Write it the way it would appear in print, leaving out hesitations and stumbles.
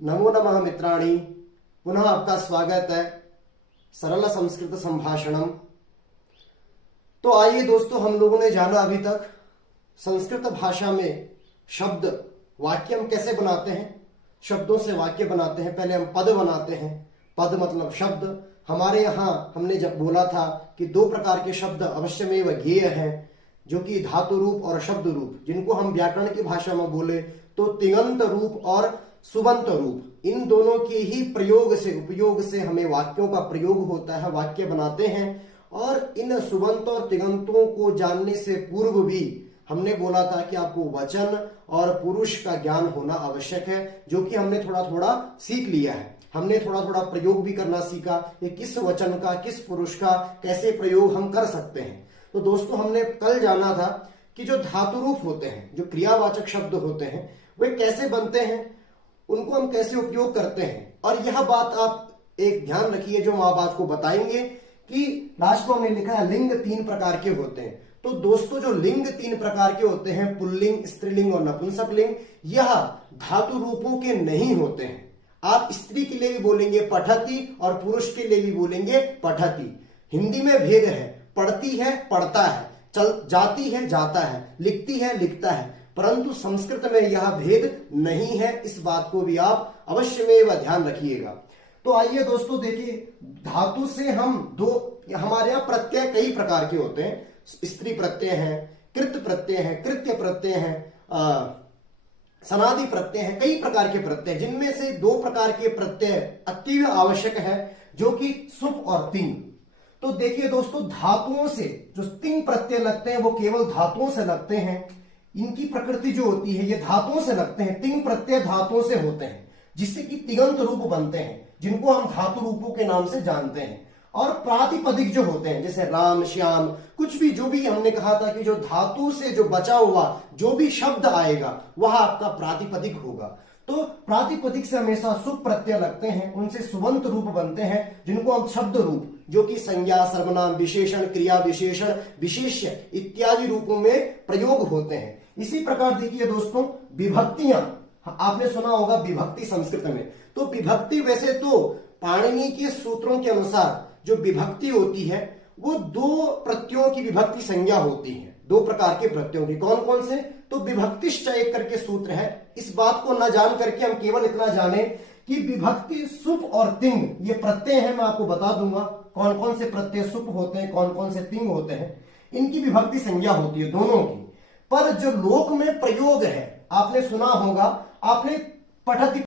नमो नमः मित्राणि, पुनः आपका स्वागत है सरल संस्कृत संभाषणम। तो आइए दोस्तों, हम लोगों ने जाना अभी तक संस्कृत भाषा में शब्द वाक्य हम कैसे बनाते हैं। शब्दों से वाक्य बनाते हैं। पहले हम पद बनाते हैं। पद मतलब शब्द। हमारे यहाँ हमने जब बोला था कि दो प्रकार के शब्द अवश्यमेव ज्ञेय हैं, जो कि धातु रूप और शब्द रूप, जिनको हम व्याकरण की भाषा में बोले तो तिङंत रूप और सुबंत रूप। इन दोनों के ही प्रयोग से, उपयोग से हमें वाक्यों का प्रयोग होता है, वाक्य बनाते हैं। और इन सुबंत और तिङंतों को जानने से पूर्व भी हमने बोला था कि आपको वचन और पुरुष का ज्ञान होना आवश्यक है, जो कि हमने थोड़ा थोड़ा सीख लिया है। हमने थोड़ा थोड़ा प्रयोग भी करना सीखा कि किस वचन का, किस पुरुष का कैसे प्रयोग हम कर सकते हैं। तो दोस्तों, हमने कल जाना था कि जो धातु रूप होते हैं, जो क्रियावाचक शब्द होते हैं, वे कैसे बनते हैं, उनको हम कैसे उपयोग करते हैं। और यह बात आप एक ध्यान रखिए, जो हम आपको बताएंगे कि लास्ट में हमने लिखा है लिंग तीन प्रकार के होते हैं। तो दोस्तों, जो लिंग तीन प्रकार के होते हैं, पुल्लिंग, स्त्रीलिंग और नपुंसक लिंग, यह धातु रूपों के नहीं होते हैं। आप स्त्री के लिए भी बोलेंगे पठती और पुरुष के लिए भी बोलेंगे पठती। हिंदी में भेद है, पढ़ती है, पढ़ता है, चल जाती है, जाता है, लिखती है, लिखता है, परंतु संस्कृत में यह भेद नहीं है। इस बात को भी आप अवश्य में ध्यान रखिएगा। तो आइए दोस्तों, देखिए, धातु से हम हमारे यहाँ प्रत्यय कई प्रकार के होते हैं। स्त्री प्रत्यय है, कृत प्रत्यय है, कृत्य प्रत्यय है, सनादि प्रत्यय है, कई प्रकार के प्रत्यय, जिनमें से दो प्रकार के प्रत्यय अति आवश्यक है, जो कि सुप और तिंग। तो देखिए दोस्तों, धातुओं से जो तिंग प्रत्यय लगते हैं वो केवल धातुओं से लगते हैं। इनकी प्रकृति जो होती है, ये धातुओं से लगते हैं। तिंग प्रत्यय धातुओं से होते हैं, जिससे कि तिङंत रूप बनते हैं, जिनको हम धातु रूपों के नाम से जानते हैं। और प्रातिपदिक जो होते हैं, जैसे राम, श्याम, कुछ भी, जो भी हमने कहा था कि जो धातु से जो बचा हुआ जो भी शब्द आएगा वह आपका प्रातिपदिक होगा। तो प्रातिपदिक से हमेशा सुप प्रत्यय लगते हैं, उनसे सुबंत रूप बनते हैं, जिनको हम शब्द रूप, जो कि संज्ञा, सर्वनाम, विशेषण, क्रिया विशेषण, विशेष्य इत्यादि रूपों में प्रयोग होते हैं। इसी प्रकार देखिए दोस्तों, विभक्तियां, आपने सुना होगा विभक्ति संस्कृत में। तो विभक्ति वैसे तो पाणिनि के सूत्रों के अनुसार जो विभक्ति होती है वो दो प्रत्ययों की विभक्ति संज्ञा होती है। दो प्रकार के प्रत्ययों की, कौन कौन से? तो विभक्तिश्च एक करके सूत्र है। इस बात को न जान करके हम केवल इतना जाने कि विभक्ति सुप और तिंग ये प्रत्यय है। मैं आपको बता दूंगा कौन कौन से प्रत्यय सुप होते हैं, कौन कौन से तिंग होते हैं। इनकी विभक्ति संज्ञा होती है दोनों की। पर जो लोक में प्रयोग है, आपने सुना होगा, आपने पठती